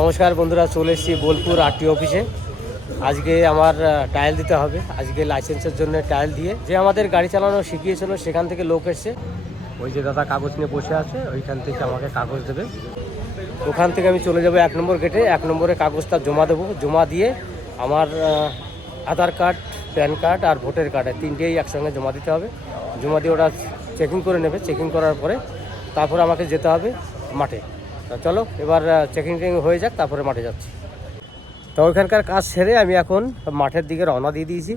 নমস্কার বন্ধুরা, চলে এসেছি বোলপুর আরটিও অফিসে। আজকে আমার ট্রায়াল দিতে হবে। আজকে লাইসেন্সের জন্য ট্রায়াল দিয়ে যে আমাদের গাড়ি চালানো শিখিয়েছিল সেখান থেকে লোক এসছে। ওই যে দাদা কাগজ নিয়ে বসে আছে, ওইখান থেকে আমাকে কাগজ দেবে। ওখান থেকে আমি চলে যাব 1 নম্বর গেটে। 1 নম্বরে কাগজটা জমা দেবো। জমা দিয়ে আমার আধার কার্ড, প্যান কার্ড আর ভোটার কার্ড তিনটেই একসঙ্গে জমা দিতে হবে। জমা দিয়ে ওরা চেকিং করে নেবে। চেকিং করার পরে তারপরে আমাকে যেতে হবে মাঠে। চলো এবার চেকিং হয়ে যাক, তারপরে মাঠে যাচ্ছি। তো ওইখানকার কাজ সেরে আমি এখন মাঠের দিকে রওনা দিয়ে দিয়েছি।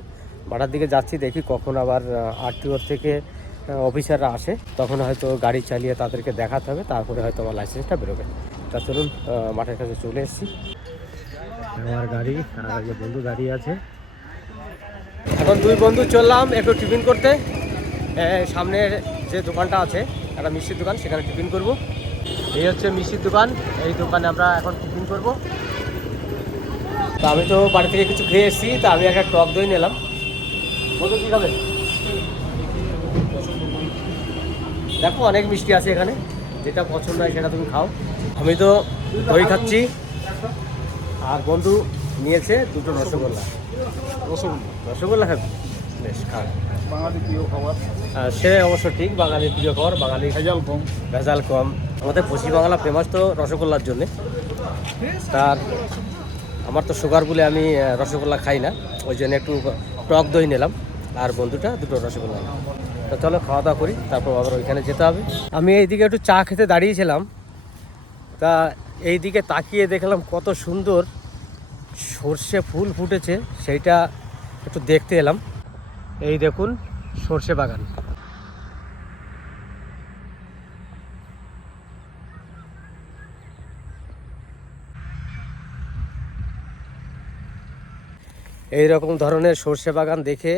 মাঠের দিকে যাচ্ছি, দেখি কখন আবার আরটিওর থেকে অফিসাররা আসে, তখন হয়তো গাড়ি চালিয়ে তাদেরকে দেখাতে হবে, তারপরে হয়তো আমার লাইসেন্সটা বেরোবে। তা চলুন, মাঠের কাছে চলে এসেছি। আমার গাড়ি আর যে বন্ধু দাঁড়িয়ে আছে। এখন দুই বন্ধু চললাম একটু টিফিন করতে। সামনের যে দোকানটা আছে, একটা মিষ্টির দোকান, সেখানে টিফিন করব। এই হচ্ছে মিষ্টির দোকান। এই দোকানে আমরা এখন টিফিন করব। তো আমি তো বাড়ি থেকে কিছু খেয়ে এসেছি, তা আমি একটা টক দই নিলাম। বন্ধু কী খাবে? দেখো অনেক মিষ্টি আছে এখানে, যেটা পছন্দ হয় সেটা তুমি খাও। আমি তো দই খাচ্ছি, আর বন্ধু নিয়েছে দুটো রসগোল্লা। রসগোল্লা খাবে? বেশ, খাও। বাঙালি প্রিয় খাবার। সে অবশ্য ঠিক, বাঙালির প্রিয় খাবার। বাঙালি ভেজাল কম। ভেজাল কম। আমাদের পশ্চিম বাংলা ফেমাস তো রসগোল্লার জন্যে। তার আমার তো সুগার বলে আমি রসগোল্লা খাই না, ওই জন্য একটু টক দই নিলাম, আর বন্ধুটা দুটো রসগোল্লা নিলাম। তো চলো খাওয়া দাওয়া করি, তারপর আবার ওইখানে যেতে হবে। আমি এইদিকে একটু চা খেতে দাঁড়িয়েছিলাম, তা এইদিকে তাকিয়ে দেখলাম কত সুন্দর সর্ষে ফুল ফুটেছে, সেইটা একটু দেখতে এলাম। এই দেখুন সর্ষে বাগান। এই রকম ধরনের সর্ষে বাগান দেখে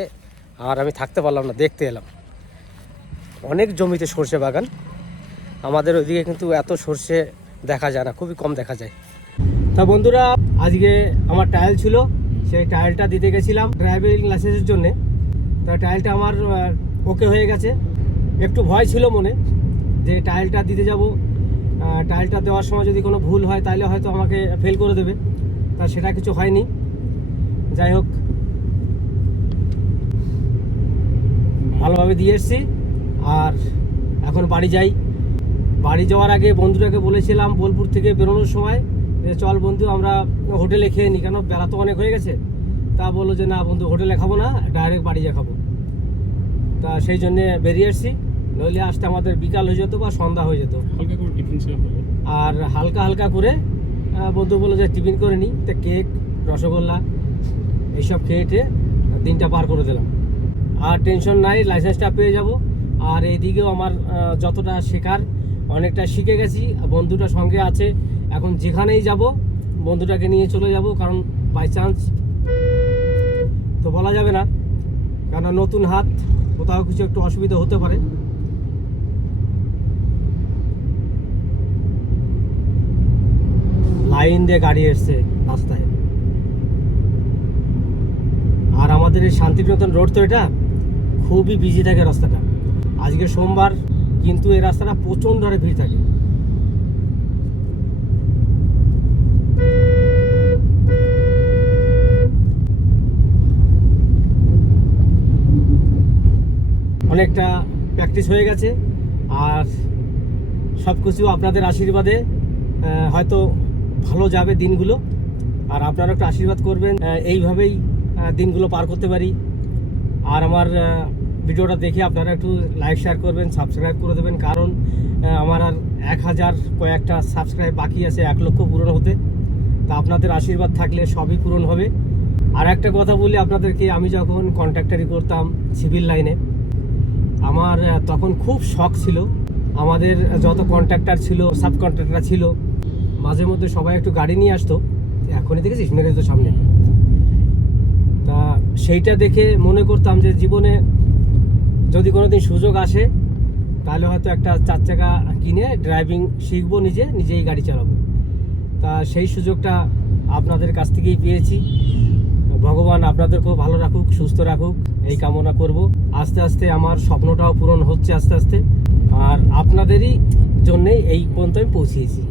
আর আমি থাকতে পারলাম না, দেখতে এলাম। অনেক জমিতে সর্ষে বাগান। আমাদের ওইদিকে কিন্তু এত সর্ষে দেখা যায় না, খুবই কম দেখা যায়। তা বন্ধুরা, আজকে আমার ট্রায়াল ছিল, সেই ট্রায়ালটা দিতে গেছিলাম ড্রাইভিং লাইসেন্সের জন্যে। তা ট্রায়ালটা আমার ওকে হয়ে গেছে। একটু ভয় ছিল মনে যে ট্রায়ালটা দিতে যাব, ট্রায়ালটা দেওয়ার সময় যদি কোনো ভুল হয় তাহলে হয়তো আমাকে ফেল করে দেবে। তা সেটা কিছু হয়নি। যাই হোক, ভালোভাবে দিয়ে এসছি। আর এখন বাড়ি যাই। বাড়ি যাওয়ার আগে বন্ধুটাকে বলেছিলাম বোলপুর থেকে বেরোনোর সময় যে চল বন্ধু আমরা হোটেলে খেয়ে নিই, কেন বেলা তো অনেক হয়ে গেছে। তা বললো যে না বন্ধু, হোটেলে খাবো না, ডাইরেক্ট বাড়ি যা খাবো। তা সেই জন্যে বেরিয়ে এসছি, নইলে আসতে আমাদের বিকাল হয়ে যেত বা সন্ধ্যা হয়ে যেত। আর হালকা হালকা করে বন্ধু বললো যে টিফিন করে নিই। তা কেক, রসগোল্লা এইসব খেয়ে দিনটা পার করে দিলাম। আর টেনশন নাই, লাইসেন্সটা পেয়ে যাব। আর এইদিকেও আমার যতটা শেখার অনেকটা শিখে গেছি। বন্ধুটা সঙ্গে আছে, এখন যেখানেই যাব বন্ধুটাকে নিয়ে চলে যাব, কারণ বাই চান্স তো বলা যাবে না, কারণ নতুন হাত, কোথাও কিছু একটু অসুবিধা হতে পারে। লাইন দিয়ে গাড়ি এসছে রাস্তায়। আর আমাদের এই শান্তিনিকেতন রোড তো এটা খুবই বিজি থাকে রাস্তাটা। আজকে সোমবার, কিন্তু এই রাস্তাটা প্রচণ্ড হারে ভিড় থাকে। অনেকটা প্র্যাকটিস হয়ে গেছে, আর সব কিছু আপনাদের আশীর্বাদে হয়তো ভালো যাবে দিনগুলো। আর আপনারা একটু আশীর্বাদ করবেন, এইভাবেই দিনগুলো পার করতে পারি। আর আমার ভিডিওটা দেখে আপনারা একটু লাইক শেয়ার করবেন, সাবস্ক্রাইব করে দেবেন, কারণ আমার আর 1000 কয়েকটা সাবস্ক্রাইব বাকি আছে 1 লক্ষ পূরণ হতে। তা আপনাদের আশীর্বাদ থাকলে সবই পূরণ হবে। আর একটা কথা বলি আপনাদেরকে, আমি যখন কন্ট্রাক্টারি করতাম সিভিল লাইনে, আমার তখন খুব শখ ছিল। আমাদের যত কন্ট্রাক্টর ছিল, সাব কন্ট্রাক্টর ছিল, মাঝে মধ্যে সবাই একটু গাড়ি নিয়ে আসতো। এখনই দেখেছিস মেরে তো সামনে। তা সেইটা দেখে মনে করতাম যে জীবনে যদি কোনোদিন সুযোগ আসে তাহলে হয়তো একটা 4 চাকা কিনে ড্রাইভিং শিখবো, নিজেই গাড়ি চালাবো। তা সেই সুযোগটা আপনাদের কাছ থেকেই পেয়েছি। ভগবান আপনাদেরকেও ভালো রাখুক, সুস্থ রাখুক, এই কামনা করব। আস্তে আস্তে আমার স্বপ্নটাও পূরণ হচ্ছে আস্তে আস্তে, আর আপনাদেরই জন্যেই এই পর্যন্ত আমি পৌঁছিয়েছি।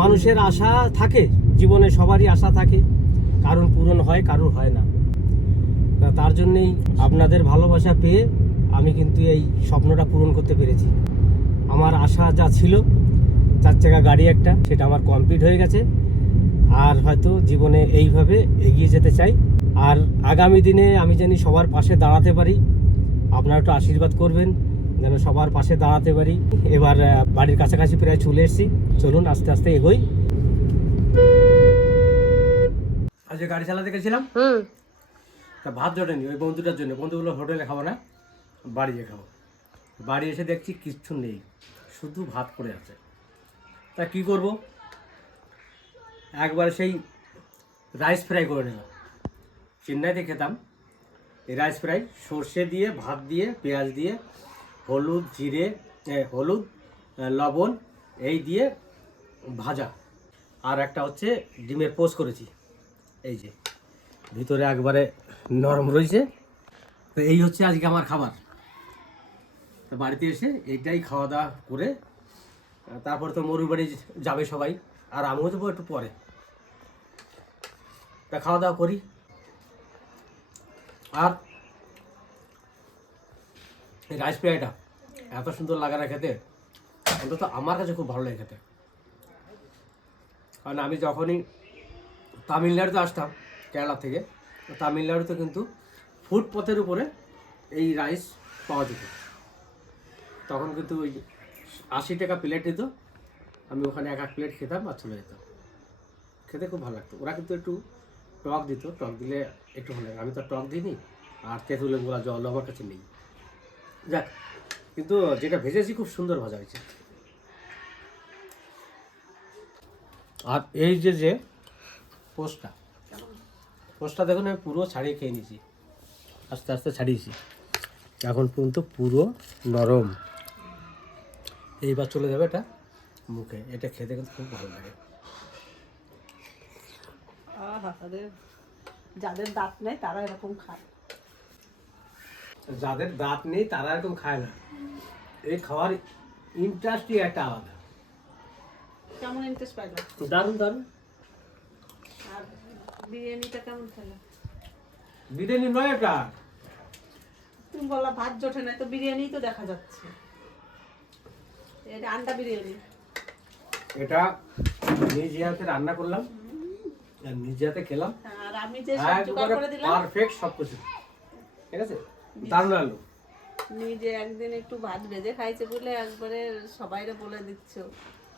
মানুষের আশা থাকে জীবনে সবারই আশা থাকে, কারণ পূরণ হয়, কারোর হয় না। তার জন্যেই আপনাদের ভালোবাসা পেয়ে আমি কিন্তু এই স্বপ্নটা পূরণ করতে পেরেছি। আমার আশা যা ছিল 4 চাকা গাড়ি একটা, সেটা আমার কমপ্লিট হয়ে গেছে। আর হয়তো জীবনে এইভাবে এগিয়ে যেতে চাই। আর আগামী দিনে আমি জানি সবার পাশে দাঁড়াতে পারি। আপনারা একটু আশীর্বাদ করবেন যেন সবার পাশে দাঁড়াতে পারি। এবার বাড়ির কাছাকাছি প্রায় চলে এসেছি, চলুন আস্তে আস্তে এগোই। আজকে গাড়ি চালাতে গেছিলাম, তা ভাত জোটেনি ওই বন্ধুটার জন্য। বন্ধুগুলো হোটেলে খাবো না, বাড়ি গিয়ে খাবো। বাড়ি এসে দেখছি কিচ্ছু নেই, শুধু ভাত পড়ে আছে। তা কী করব, একবার সেই রাইস ফ্রাই করে নিলাম। চেন্নাইতে খেতাম এই রাইস ফ্রাই, সর্ষে দিয়ে, ভাত দিয়ে, পেঁয়াজ দিয়ে, হলুদ, জিরে, হলুদ, লবণ এই দিয়ে ভাজা। আর একটা হচ্ছে ডিমের পোস্ট করেছি, এই যে ভিতরে একবারে নরম রয়েছে। তো এই হচ্ছে আজকে আমার খাবার। তো বাড়িতে এসে এইটাই খাওয়া দাওয়া করে তারপর তো মরুর বাড়ি যাবে সবাই, আর আমিও যাবো একটু পরে। তা খাওয়া দাওয়া করি। আর এই রাইস ফ্রাইটা এত সুন্দর লাগে না খেতে, অন্তত আমার কাছে খুব ভালো লাগে খেতে। কারণ আমি যখনই তামিলনাড়ুতে আসতাম কেরালা থেকে, তামিলনাড়ুতে কিন্তু ফুটপথের উপরে এই রাইস পাওয়া যেত। তখন কিন্তু ওই 80 টাকা প্লেট দিত, আমি ওখানে এক প্লেট খেতাম আর চলে যেতাম। খেতে খুব ভালো লাগতো। ওরা কিন্তু একটু টক দিত, টক দিলে একটু ভালো লাগে। আমি তো টক দিইনি, আর তেঁতুলে গোলা জল আমার কাছে নেই। যাক, কিন্তু যেটা ভেজেছি খুব সুন্দর ভাজা হয়েছে। আর এই যে পোস্টটা দেখুন, আমি পুরো ছাড়িয়ে খেয়ে নিয়েছি, আস্তে আস্তে ছাড়িয়েছি, এখন পর্যন্ত পুরো নরম। এইবার চলে যাবে এটা মুখে, এটা খেতে কিন্তু খুব ভালো লাগে। যাদের দাঁত নেই তারা এরকম খায়, যাদের দাঁত নেই তারা এরকম খায় না। এই খাওয়ার ইন্টারেস্টই একটা আলাদা। কেমন ইন্টারেস্ট পাইলো? দারুণ দারুণ। আর বিরিয়ানিটা কেমন খেলো? বিরিয়ানি নয় এটা, তুমি বললা ভাত জোটে না, তো বিরিয়ানি তো দেখা যাচ্ছে। এটা আন্ডা বিরিয়ানি। এটা নিজে হাতে রান্না করলাম আর নিজে হাতে খেলাম। আর আমি যে সব জোগাড় করে দিলাম পারফেক্ট সবকিছু, ঠিক আছে, দারুণ আলু। নিজে একদিন একটু ভাত ভেজে খাইছে বলে একবারে সবাইরে বলে দিচ্ছ,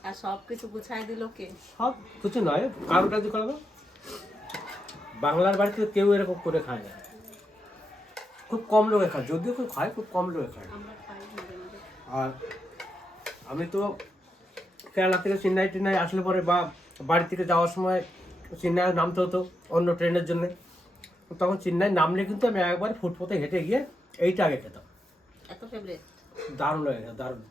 আর সব কিছু গুছাই দিল কে? সব কিছু নয়, কারো কাজ করে দাও। বাংলার বাড়িতে কেউ এরকম করে খায় না, খুব কম লোকে খায়, যদিও কেউ খায়, খুব কম লোকে খায়। আমরা খাই মাঝে মাঝে। আর আমি তো কেরালা থেকে চেন্নাই আসলে পরে বা বাড়ি থেকে যাওয়ার সময় চেন্নাই নামতে হতো অন্য ট্রেনের জন্য। তখন চেন্নাই নামলে কিন্তু আমি একবার ফুটপথে হেঁটে গিয়ে এইটা আগে খেতাম। এত ফেভারিট, দারুণ লাগে, দারুণ।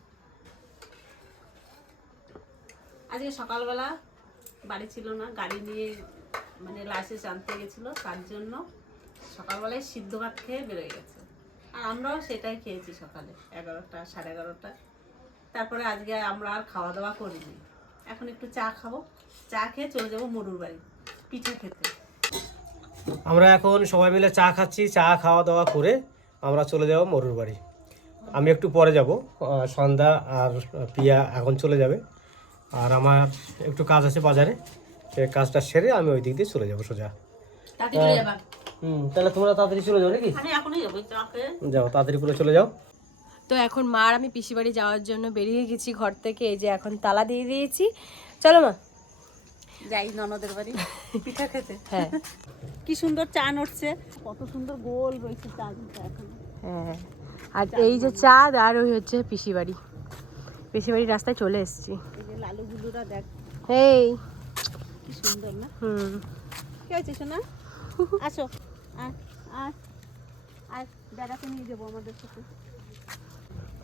আজকে সকালবেলা বাড়ি ছিল না, গাড়ি নিয়ে মানে লাইসেন্স আনতে গেছিল, তার জন্য সকালবেলায় সিদ্ধ ভাত খেয়ে বেরোয় গেছে। আর আমরাও সেটাই খেয়েছি সকালে 11টা, 11:30। তারপরে আজকে আমরা আর খাওয়া দাওয়া করিনি, এখন একটু চা খাবো, চা খেয়ে চলে যাবো মরুর বাড়ি পিঠা খেতে। আমরা এখন সবাই মিলে চা খাচ্ছি, চা খাওয়া দাওয়া করে আমরা চলে যাব মরুর বাড়ি। আমি একটু পরে যাব, সন্ধ্যা আর পিয়া এখন চলে যাবে। আর আমার একটু কাজ আছে বাজারে, সেই কাজটা সেরে আমি ওই দিক দিয়ে চলে যাবো সোজা। তাহলে তোমরা তাড়াতাড়ি চলে যাও নাকি? আমি এখনই যাবো, চা খেয়ে যাও, তাড়াতাড়ি করে চলে যাও। তো এখন মা আর আমি পিসি বাড়ি যাওয়ার জন্য বেরিয়ে গেছি ঘর থেকে। এই যে এখন তালা দিয়ে দিয়েছি, চলো মা যাই ননদের বাড়ি পিঠা খেতে। হ্যাঁ কি সুন্দর চা নড়ছে, কত সুন্দর গোল রয়েছে চা কিন্তু এখন। হ্যাঁ, আর এই যে চাঁদ, আর ওই হচ্ছে পিসি বাড়ি। পিসি বাড়ির রাস্তায় চলে এসেছি। এই যে লালু গুলুরা দেখ, এই কি সুন্দর না? কি হয়েছে শোনা? আসো, আয় আয় আয়, দাদাকে নিয়ে যাবো আমাদের সাথে।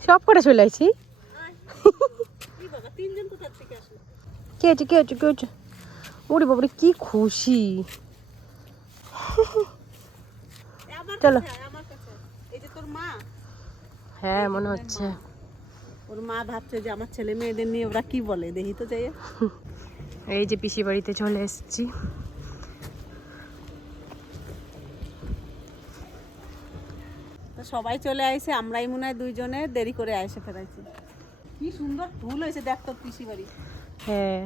সব করে চলে আসছি। কি বাবা, তিনজন কোথা থেকে আসলো? কে হচ্ছে ওরে বাবারে কি খুশি। চলো। আমার কাছে এই যে তোর মা, হ্যাঁ মনে হচ্ছে ওর মা ভাবছে যে আমার ছেলে মেয়েদের নিয়ে ওরা কি বলে, দেখি তো যাই। এই যে পিসি বাড়িতে চলে এসেছি। তো সবাই চলে আইছে, আমরাই মনে হয় দুইজনে দেরি করে আইসে ফেরাইছি। কি সুন্দর ফুল হয়েছে দেখ তোর পিসি বাড়ি। হ্যাঁ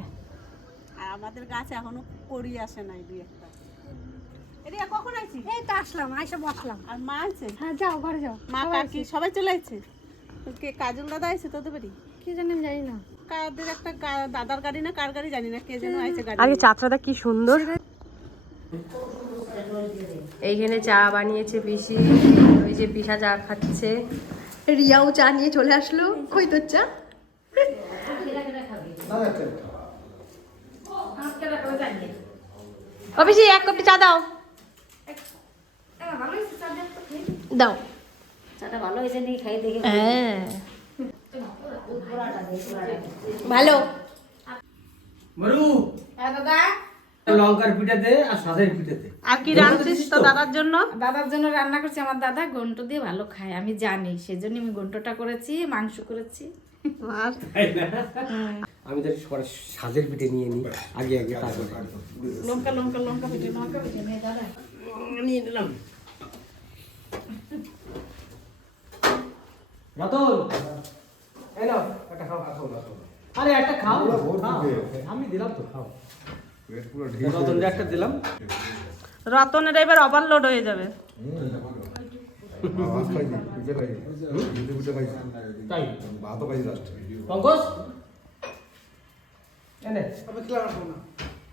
আর আমাদের গাছে এখনো কড়ি আসে নাই, দুই একটা। এদিকে কখন আইছি? এই তো আসলাম, আইসা বসলাম। আর মা আছে? হ্যাঁ যাও ঘরে যাও। মা কাকি সবাই চলে আইছে। কে কাজল দাদা আইছে তোদের বাড়ি? কি জানি আমি জানি না। কাদের একটা দাদার গাড়ি না কার গাড়ি জানি না, কে যেন আইছে গাড়ি। আগে চাত্রাটা কি সুন্দর। এইখানে চা বানিয়েছে পিসি, ওই যে পিসা চা খাচ্ছে, রিয়াও চা নিয়ে চলে আসলো। কই তোর চা? ও পিসি এক কাপ চা দাও। দাও চাটা ভালো হয়েছে নি, খাই দেখে। হ্যাঁ ভালো। মরু হ্যাঁ দাদা, লঙ্কার পিঠা দে আর সাজের পিঠা দে। আর কি রাঁধছিস তো দাদার জন্য? দাদার জন্য রান্না করছি। আমার দাদা ঘন্ট দিয়ে ভালো খায়, আমি জানি, সেজন্য আমি ঘন্টটা করেছি, মাংস করেছি। আর আমি তো পরে সাজের পিঠে নিয়ে নিই আগে আগে, তারপরে লঙ্কা লঙ্কা লঙ্কা পিঠে, লঙ্কা পিঠে নিয়ে দাদা নিয়ে নিলাম। রতন এই নাও একটা খাও। আরে একটা খাও, খাও। আমি দিলাম তো, খাও। রতনকে একটা দিলাম। রতনের এবার ওভারলোড হয়ে যাবে। তাই পঙ্কজ এনে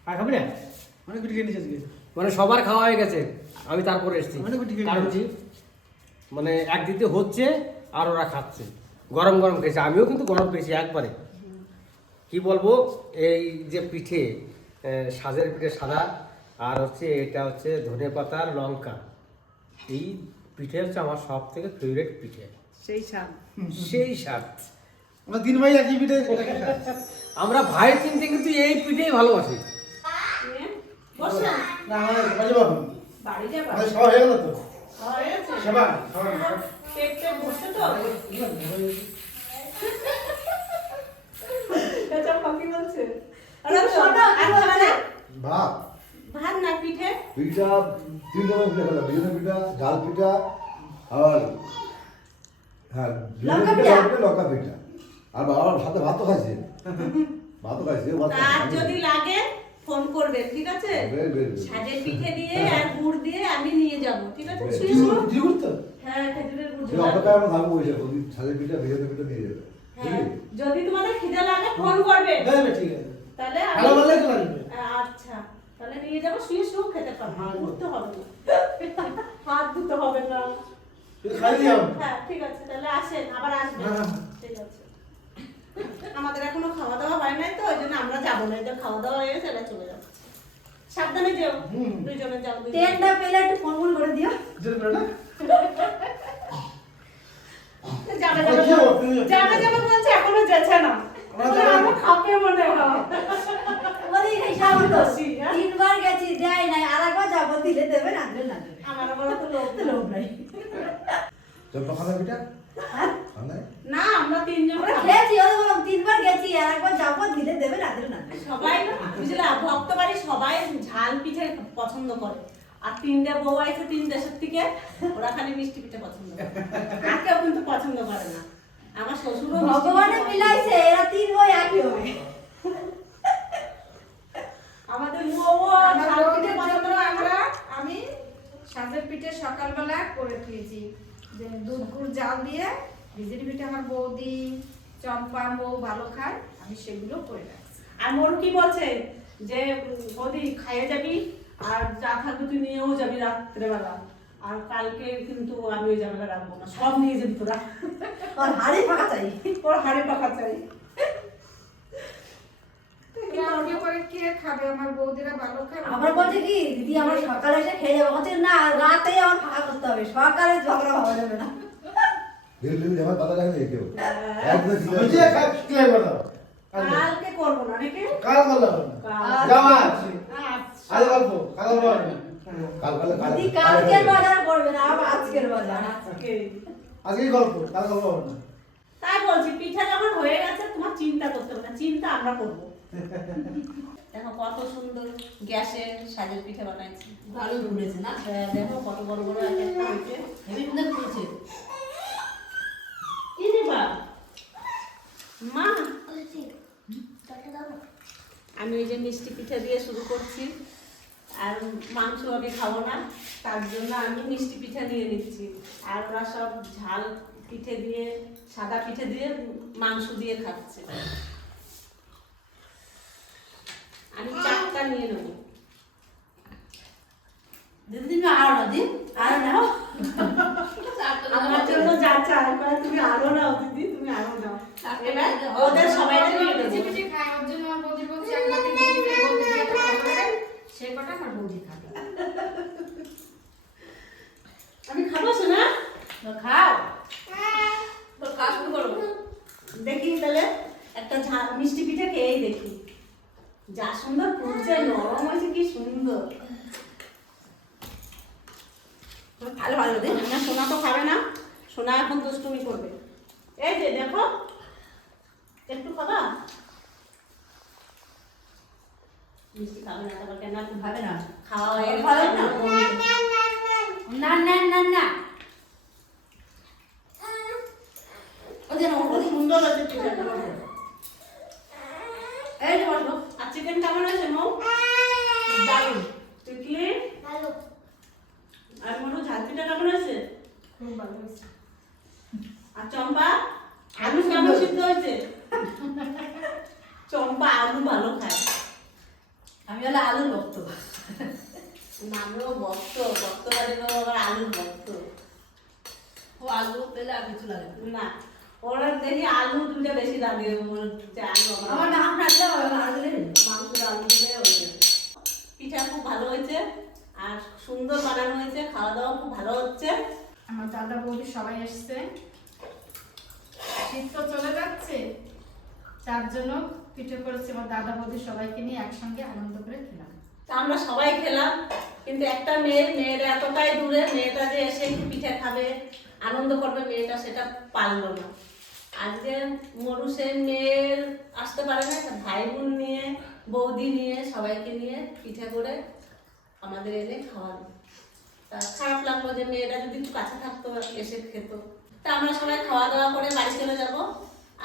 আর খাবি না? মানে সবার খাওয়া হয়ে গেছে, আমি তারপরে এসেছি। কারণ কি মানে একদিকে হচ্ছে আর ওরা খাচ্ছে, গরম গরম খেয়েছে, আমিও কিন্তু গরম পেয়েছি একবারে। কি বলবো, এই যে পিঠে, সাজের পিঠে সাদা, আর হচ্ছে এটা হচ্ছে ধনে পাতার লঙ্কা, এই পিঠে হচ্ছে আমার সব থেকে ফেভারিট পিঠে। সেই স্বাদ। সেই স্বাদ। আমরা তিন ভাই একই পিঠে আমরা ভাই তিনটে কিন্তু এই পিঠেই ভালোবাসি। বসলাম না আমার বাজে বাবু বাড়ি যাবা? আমাদের সবাই হয়ে গেল তো হয়ে গেছে? সেবা সবাই পেট টেট ভরছে তো? এটা কাকি বলছে। আরে শোনো, আর খাবে না? ভাত ভাত না পিঠে? পিঠা তিন রকম পিঠা খেলাম, বিজনে পিঠা, ঝাল পিঠা আর হ্যাঁ লঙ্কা পিঠা। আর বাবার সাথে ভাতও খাইছে, ভাতও খাইছে। আর যদি লাগে ফোন করবে, ঠিক আছে? সাজের পিঠে দিয়ে আর গুড় দিয়ে আমি নিয়ে যাব, ঠিক আছে? শুয়ে শুয়ে। হ্যাঁ, খেজুরের গুড় দিয়ে। অপেক্ষায় আমরা থাকবো, বসে সাজের পিঠা বিজনে পিঠা নিয়ে যাবে। হ্যাঁ, যদি তোমাদের খিদে লাগে ফোন করবে। ঠিক আছে, তাহলে ভালো ভালো তো লাগবে। আচ্ছা, তাহলে নিয়ে যাব, শুয়ে শুয়ে খেতে পারবো, উঠতে হবে না, হাত ধুতে হবে না। খাই দিও। হ্যাঁ ঠিক আছে, তাহলে আসেন, আবার আসবেন। ঠিক আছে, আমাদের এখনো খাওয়া দাওয়া হয় নাই তো, ওই জন্য আমরা যাবো না। এদের খাওয়া দাওয়া হয়ে গেছে, এরা চলে যাচ্ছে। সাবধানে যেও, দুইজনে যাও। ট্রেনটা পেলে একটু ফোন ফোন করে দিও। যাবে যাবে বলছে, এখনো যেছে না। আমার খাপে মনে হয়। ওদের হিসাব তো তিনবার গেছি, যাই নাই, আর একবার যাবো, দিলে দেবে, না দিলে না দেবে। আমার আবার তো লোভ নাই। চম্পা খানা পিঠা খানায় না, আমরা তিনজন আমরা খেয়েছি, ওদের বললাম তিনবার গেছি, আর একবার যাবো, দিলে দেবে, না দিলে না দেবে। সবাই বুঝলা, ভক্ত বাড়ি সবাই ঝাল পিঠে পছন্দ করে। আর তিনটে বউ আছে তিন দেশের থেকে, ওরা খালি মিষ্টি পিঠে পছন্দ করে, আর কেউ কিন্তু পছন্দ করে না। আমার শ্বশুরও ভগবানে মিলাইছে, এরা তিন বই একই হবে। আমাদের বউও ঝাল পিঠে পছন্দ করে। আমি সাজের পিঠে সকালবেলা করে খেয়েছি, যে দুধ গুড় জাল দিয়ে ভিজের পিঠে আমার বৌদি চম্পা বউ ভালো খায়, আমি সেগুলো করে রাখছি। আর মোর কি বলছে যে বৌদি খাইয়ে যাবি, আর যা থাকবে তুই নিয়েও যাবি রাত্রেবেলা, আর কালকে কিন্তু আমি ওই জায়গাটা রাখবো না, সব নিয়ে যাবি তোরা। আর হাড়ি ফাঁকা চাই। ওর হাড়ে পাকা চাই। রান্না করে কে খাবে, আমার বৌদিরা ভালো খায়। আবার বলছে কি দিদি আমরা সকালে এসে খেয়ে যাবো, বলছে না রাতে আমার ফাঁকা করতে হবে, সকালে ঝগড়া হওয়া যাবে না। দিল্লি আমার পাতা রাখে কেউ একদম কালকে করবো না নাকি? কাল করলাম যাওয়া আছে আজ গল্প কাল করব কাল কাল দিদি কালকের বাজার করবে না, আবার আজকের বাজার। আজকেই গল্প কাল করব না। তাই বলছি, পিঠা যখন হয়ে গেছে তোমার চিন্তা করতে হবে না, চিন্তা আমরা করবো। দেখো কত সুন্দর গ্যাসে সাজের পিঠে বানাইছি। ভালো ঘুরেছে না? দেখো কত বড় বড় এক একটা হয়েছে। হেবি সুন্দর ঘুরেছে। কি দেবা মা? আমি ওই যে মিষ্টি পিঠে দিয়ে শুরু করছি, আর মাংস আমি খাবো না, তার জন্য আমি মিষ্টি পিঠে নিয়ে নিচ্ছি। আর ওরা সব ঝাল পিঠে দিয়ে, সাদা পিঠে দিয়ে, মাংস দিয়ে খাচ্ছে। আমি 4টা নিয়ে নেবো। দিদি তুমি আরো না দিন, আরো নাও। আমার জন্য যা চাই তুমি আরো নাও দিদি, তুমি আরো নাও। এবার ওদের সবাইকে নিয়ে লুচি নেবো। পিঠে খায়, ওর জন্য আমার বৌদি বলছে এক বাটি দিয়ে দিবে, বৌদি দিয়ে একটা খাবো না। সে কটা আমার বৌদি খাবে। আমি খাবো শোনা? তো খাও। তো খাওয়া শুরু করবো। দেখি তাহলে একটা ঝাল মিষ্টি পিঠে খেয়েই দেখি। যা সুন্দর ফুলছে, নরম হয়েছে, কি সুন্দর। ভালো ভালো দিন। না, সোনা তো খাবে না, সোনা এখন দুষ্টুমি করবে। এই যে দেখো, একটু খাবা? মিষ্টি খাবে না, তারপর কেন খাবে না? খাওয়া হয়ে গেছে। খাবে না? না না না না। ও যেন খুব সুন্দর হয়েছে পিঠাটা। এই যে বসো। আর চিকেন কেমন হয়েছে মৌ? দারুণ। টিকলি আর মনু ঝাল পিঠা কেমন হয়েছে? খুব ভালো হয়েছে। আর চম্পা আলু কেমন সিদ্ধ হয়েছে? চম্পা আলু ভালো খায়। আমি হলো আলুর ভক্ত। নামেও ভক্ত, ভক্ত বাড়ির আবার আলুর ভক্ত। ও আলু পেলে আর কিছু লাগে না। না, ওরা দেখি আলু দুটো বেশি লাগে। ওর যে আলু আমার নাম রাখতে হবে, আমার আলু দিলে মাংসের আলু দিলে হয়ে যাবে। পিঠা খুব ভালো হয়েছে আর সুন্দর বানানো হয়েছে, খাওয়া দাওয়া খুব ভালো হচ্ছে। আমার দাদা বৌদি সবাই এসছে, শীত তো চলে যাচ্ছে, তার জন্য পিঠে করেছি। আমার দাদা বৌদি সবাইকে নিয়ে একসঙ্গে আনন্দ করে খেলাম। তা আমরা সবাই খেলাম, কিন্তু একটা মেয়ের এতটাই দূরে, মেয়েটা যে এসে একটু পিঠে খাবে, আনন্দ করবে, মেয়েটা সেটা পারলো না। আজকে মরু সেই মেয়ের আসতে পারে না, একটা ভাই বোন নিয়ে, বৌদি নিয়ে, সবাইকে নিয়ে পিঠে করে আমাদের এনে খাওয়ালো। তা খারাপ লাগলো যে মেয়েটা যদি একটু কাছে থাকতো, এসে খেত। তা আমরা সবাই খাওয়া দাওয়া করে বাড়ি চলে যাব,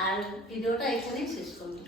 আর ভিডিওটা এখানেই শেষ করলাম।